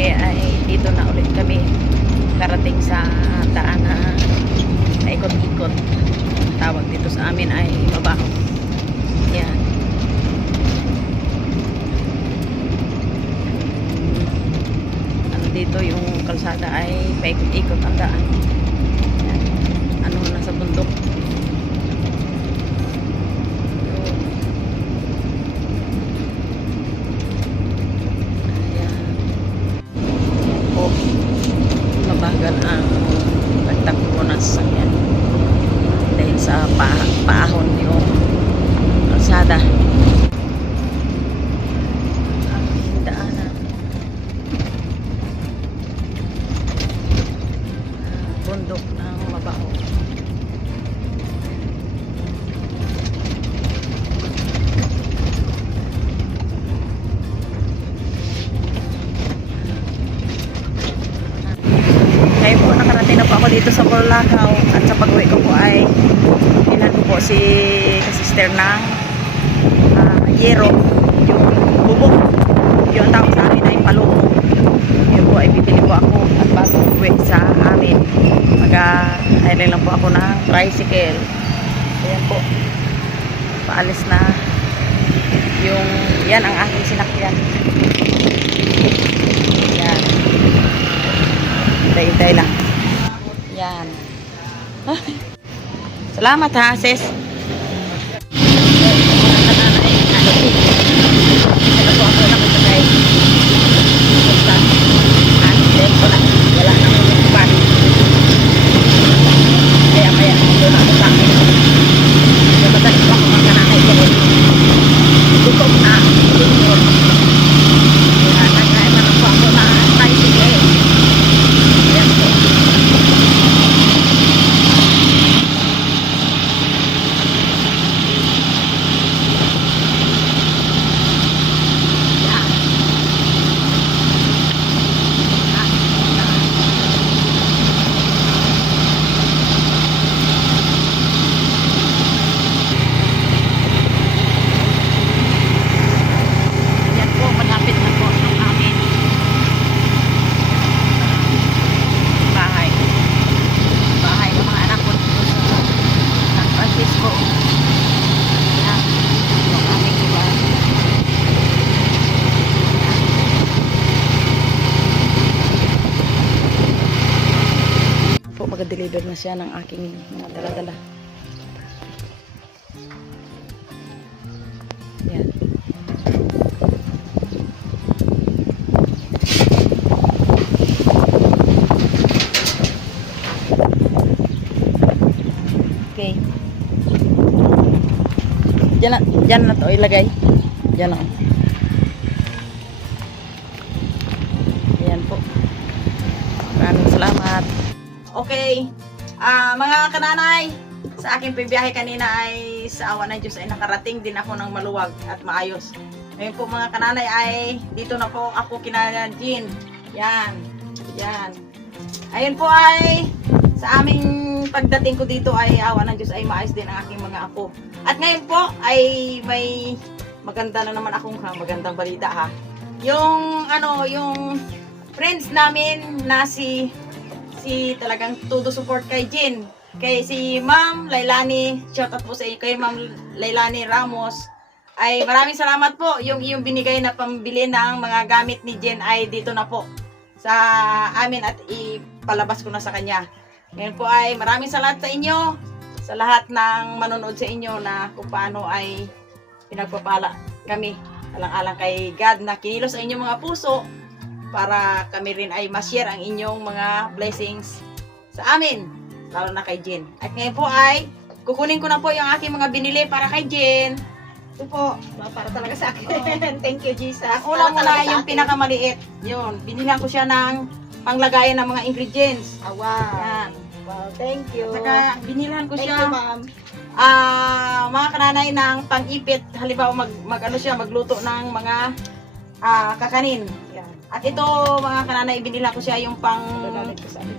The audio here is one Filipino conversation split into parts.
kaya ay dito na ulit kami karating sa daan na ikot-ikot tawag dito sa amin ay mabaho yan. Ano dito yung kalsada ay paikot-ikot ang daan po si sister ng ah, Yero, yung bubok. Yung tawag sa amin ay paluko. Yun po ay bibili po ako at bago uwi sa amin. Mag-highlight lang po ako ng tricycle. Ayan po. Paalis na yung yan ang aking sinakyan. Yan. Hintay-hintay lang. Yan. Ah. Salamat ha, sis. Ano po ako nakasakay? Basta, ah, then wala, wala na akong lupan. Kaya kaya, doon ako sa akin. Kaya madali po ako magkanakay ko. Tutok na, tutok. Kaya nagkailan po ako na tricycle. Ayan po. Yan. Yan po, malapit na po ang amin bahay. Bahay ng mga anak ko dito sa San Francisco. Yan, yung aming lugar. po mag-deliver na siya ng aking mga dala-dala. Yan. Okay. Diyan na, diyan na to ilagay. Diyan na. Po. Maraming salamat. Okay. Ah, mga kananay, sa aking pibiyahe kanina ay sa awa ng Diyos ay nakarating din ako ng maluwag at maayos. Ngayon po mga kananay ay dito na po ako kina Jean. Yan. Yan. Ayun po ay sa aming pagdating ko dito ay awa ng Diyos ay maayos din ang aking mga apo. At ngayon po ay may maganda na naman akong magandang balita ha. Yung ano, yung friends namin na si si talagang todo support kay Jin. Kay si Ma'am Lailani, shout out po sa inyo kay Ma'am Lailani Ramos. Ay maraming salamat po. Yung iyong binigay na pambili ng mga gamit ni Jen ay dito na po sa amin at ipalabas ko na sa kanya. Ngayon po ay maraming salamat sa inyo sa lahat ng manonood sa inyo na kung paano ay pinagpapala kami alang-alang kay God na kinilo sa inyong mga puso para kami rin ay ma-share ang inyong mga blessings sa amin, lalo na kay Jen. At ngayon po ay kukunin ko na po yung aking mga binili para kay Jen. Ito po, Para talaga sa akin. Thank you, Jesus. ang una muna yung pinakamaliit. Yun, binilihan ko siya ng panglagayan ng mga ingredients. Ah, wow. Yan. Wow, thank you. Saka binilhan ko thank siya you, ma'am. ah mga kananay ng pang-ipit, halimbawa mag, mag ano siya, magluto ng mga ah, kakanin. Yan. At ito mga kananay, binila ko siya yung pang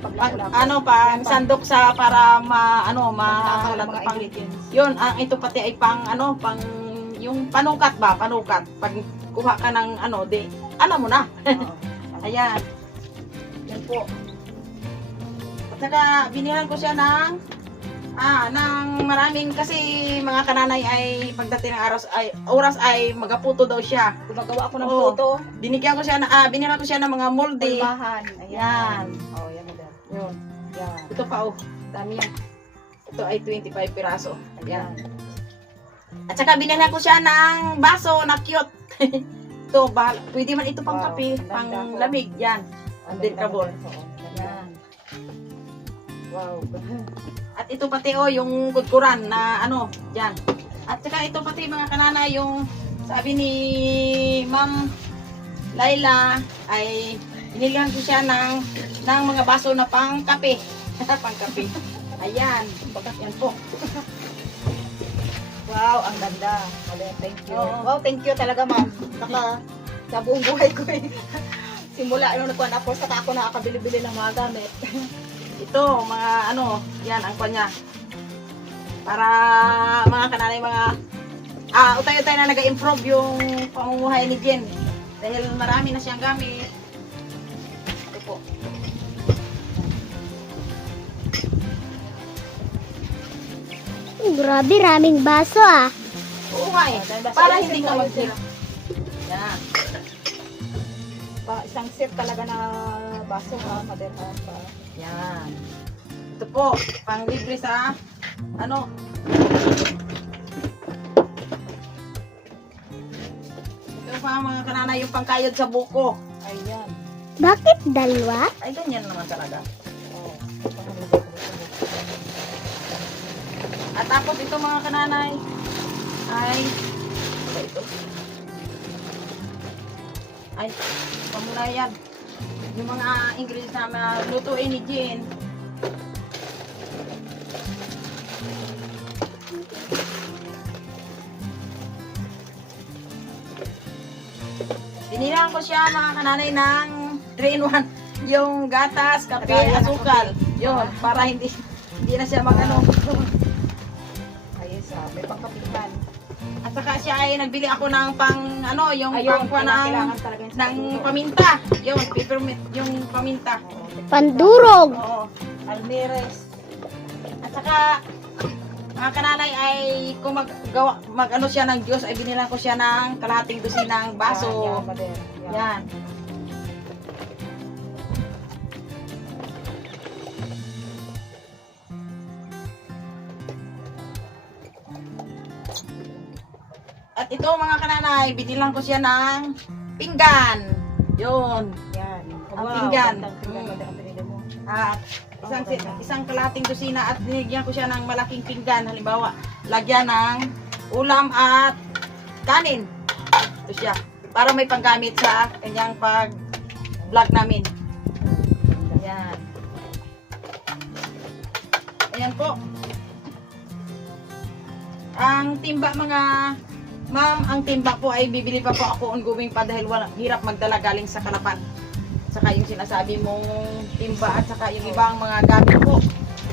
paglakulap. ano pang- sandok sa para ma ano ma ng mga pang yun ang ito pati ay pang ano pang yung panukat ba panukat pag kuha ka ng ano di alam mo na. Ayan. Yan po. At saka, binihan ko siya ng Ah, ng maraming kasi mga kananay ay pagdating ng aras ay oras ay magaputo daw siya. Gumagawa ako ng Oo. photo. Binigyan ko siya na ah, binigyan ko siya ng mga molde. Pulbahan. Ayan. Oh, yan madam. Yun. Yan. Ito pa oh, dami yan. Ito ay 25 piraso. Ayan. At saka binigyan ko siya ng baso na cute. ito, bahal, pwede man ito pang Wow, kape, ang pang lamig. Yan. Ang Unbreakable. Wow. At ito pati oh, yung kudkuran na ano, yan. At saka ito pati mga kanana yung sabi ni Ma'am Laila ay inilihan ko siya ng, ng mga baso na pang kape. pang kape. Ayan. Yan po. Wow, ang ganda. Thank you. Oo. Wow, thank you talaga, ma'am. Naka, sa buong buhay ko eh. Simula nung nagkuhan ako, saka ako nakakabili-bili ng mga gamit. Ito, mga ano, yan ang kanya. Para mga kananay, mga ah, utay-utay na nag-improve yung pamumuhay ni Jen. Dahil marami na siyang gamit. Ito po. Grabe, raming baso ah. Oo nga eh. Para hindi ka maghirap. Yan. Pa, isang set talaga na baso ha, madam. ha, Pa. Yan. Ito po, pang libre sa ano. Ito pa mga kanana yung pangkayod sa buko. Ayan. Bakit dalawa? Ay, ganyan naman talaga. Oh. At tapos ito mga kananay ay ito? Ay, pamula yan. Yung mga ingredients na mga lutuin ni Jen. Binilang ko siya mga kananay ng 3 in 1. Yung gatas, kape, asukal. Yun, para hindi hindi na siya magano. Ayos ha, may pangkapihan. At saka siya ay nagbili ako ng pang ano, yung Ayun, pang ng, kailangan talaga yung ng siguro. paminta. Yung peppermint, yung paminta. Pandurog. Oo. Almeres. At saka mga kananay ay kung mag, gawa, mag ano siya ng Diyos ay binilang ko siya ng kalahating dosinang Yan, baso. yan, At ito mga kananay, binilang ko siya ng pinggan. Yun. Yan. Ang pinggan. gandang pinggan, Mm. At isang, isang kalating dosina at binigyan ko siya ng malaking pinggan. Halimbawa, lagyan ng ulam at kanin. Ito siya. Para may panggamit sa kanyang pag vlog namin. Ayan. Ayan po. Ang timba mga ma'am, ang timba po ay bibili pa po ako ongoing pa dahil wala, hirap magdala galing sa kalapan. Saka yung sinasabi mong timba at saka yung ibang mga gamit po.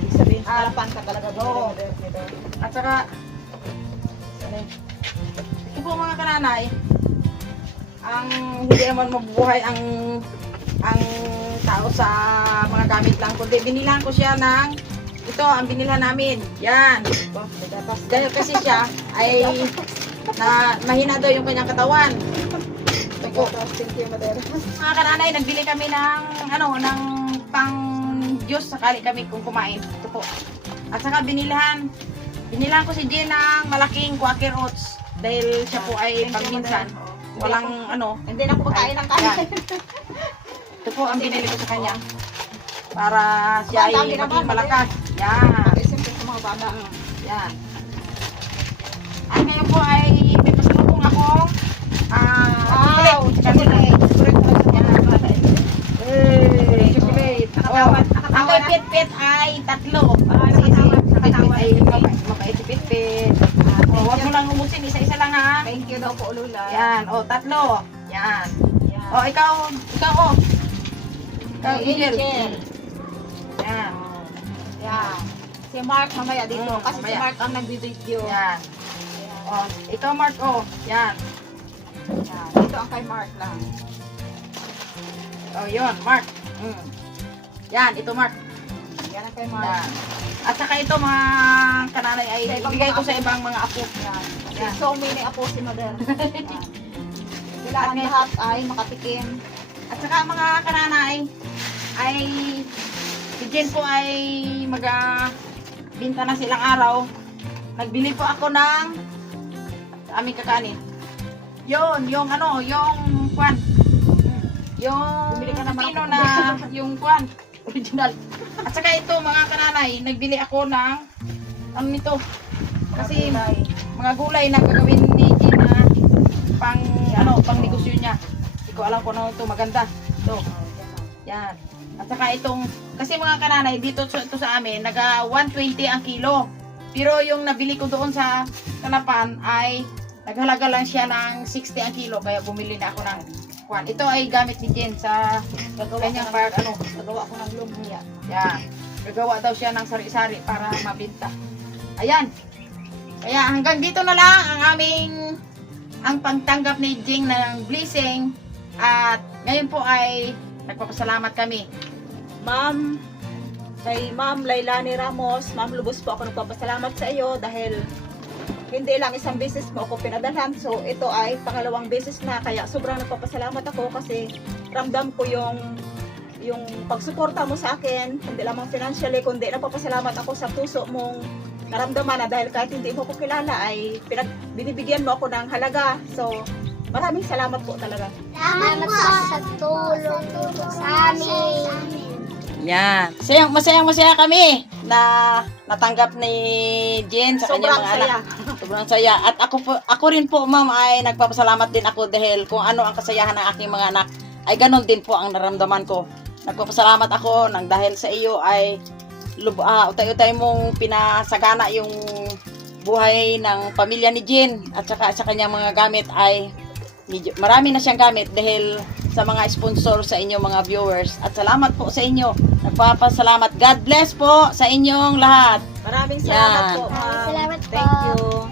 Ibig sabihin, Ah. kalapan ka talaga. Madam. At saka, ito po mga kananay, ang hindi naman mabubuhay ang ang tao sa mga gamit lang kundi binilan ko siya ng ito ang binilhan namin yan dahil kasi siya ay na mahina daw yung kanyang katawan. Ito May po gatas. Thank you, madam. mga kananay nagbili kami ng ano ng pang Diyos sakali kami kung kumain. Ito po. At saka binilhan. Binilhan ko si Jen ng malaking quaker oats dahil siya po ay pagminsan walang ano. Hindi na ako pagkain ng kanin. ito po ang binili ko sa kanya. Para siya ay maging malakas. yan yan at ngayon po ay may pasalubong ako ah Wow, chocolate chocolate. Hey, chocolate. Nakatawad, Oh, nakatawad. Ang kay Pit-Pit ay tatlo. Pit-Pit ay huwag mo lang umusin, isa-isa lang ha. Thank you daw po, Lula. Yan, oh, tatlo. Yan. Oh, ikaw, ikaw oh. Ikaw, Angel. Yan. Yan. Si Mark mamaya dito. Kasi si. Mark ang nag-video. Yan. Oh, ikaw Mark oh. Yan. Yan. Dito ang kay Mark lang. Oh, yun, Mark. Mm. Yan, ito Mark. Yan ang kay Mark. Yan. At saka ito mga kananay ay ibigay ko sa ibang mga apo. Yan. Yan. So many apo si Mother. Kailangan At- lahat ay makatikim. At saka mga kananay ay si Jen po ay maga binta na silang araw. Nagbili po ako ng aming kakanin. Yon, yung ano, yung kwan. Yung Bumili ka naman pino ako. na yung kwan. Original. At saka ito mga kananay, nagbili ako ng ano nito. Kasi mga gulay na gagawin ni Jen na pang ano, pang negosyo niya. Hindi ko alam kung ano ito maganda. Ito. Yan. At saka itong, kasi mga kananay, dito sa- ito sa amin, naga 120 ang kilo. Pero yung nabili ko doon sa Kalapan ay naghalaga lang siya ng 60 ang kilo. Kaya bumili na ako ng kwan. Ito ay gamit ni Jen sa Gagawa ko kanyang ng, part, ano. gagawa ko ng lumpia. Yan. Gagawa daw siya ng sari-sari para mabinta. Ayan. Kaya hanggang dito na lang ang aming ang pagtanggap ni Jing ng blessing at ngayon po ay nagpapasalamat kami. Ma'am, kay Ma'am Lailani Ramos, Ma'am Lubos po ako nagpapasalamat sa iyo dahil hindi lang isang beses mo ako pinadalhan. So ito ay pangalawang beses na kaya sobrang nagpapasalamat ako kasi ramdam ko yung yung pagsuporta mo sa akin, hindi lamang financially, kundi napapasalamat ako sa puso mong naramdaman na dahil kahit hindi mo ko kilala ay pinag, binibigyan mo ako ng halaga. So, maraming salamat po talaga. Salamat po sa tulong sa amin. Yan. Masayang, masayang masaya kami na natanggap ni Jen sa kanyang Sobrang mga saya. anak. Sobrang saya. At ako, po, ako rin po, ma'am, ay nagpapasalamat din ako dahil kung ano ang kasayahan ng aking mga anak, ay ganon din po ang naramdaman ko. Nagpapasalamat ako nang dahil sa iyo ay lub, ah, utay-utay mong pinasagana yung buhay ng pamilya ni Jen at saka sa kanyang mga gamit ay medyo, marami na siyang gamit dahil sa mga sponsor sa inyong mga viewers at salamat po sa inyo nagpapasalamat God bless po sa inyong lahat Maraming salamat Yan. po, ma'am. Salamat po. Thank you.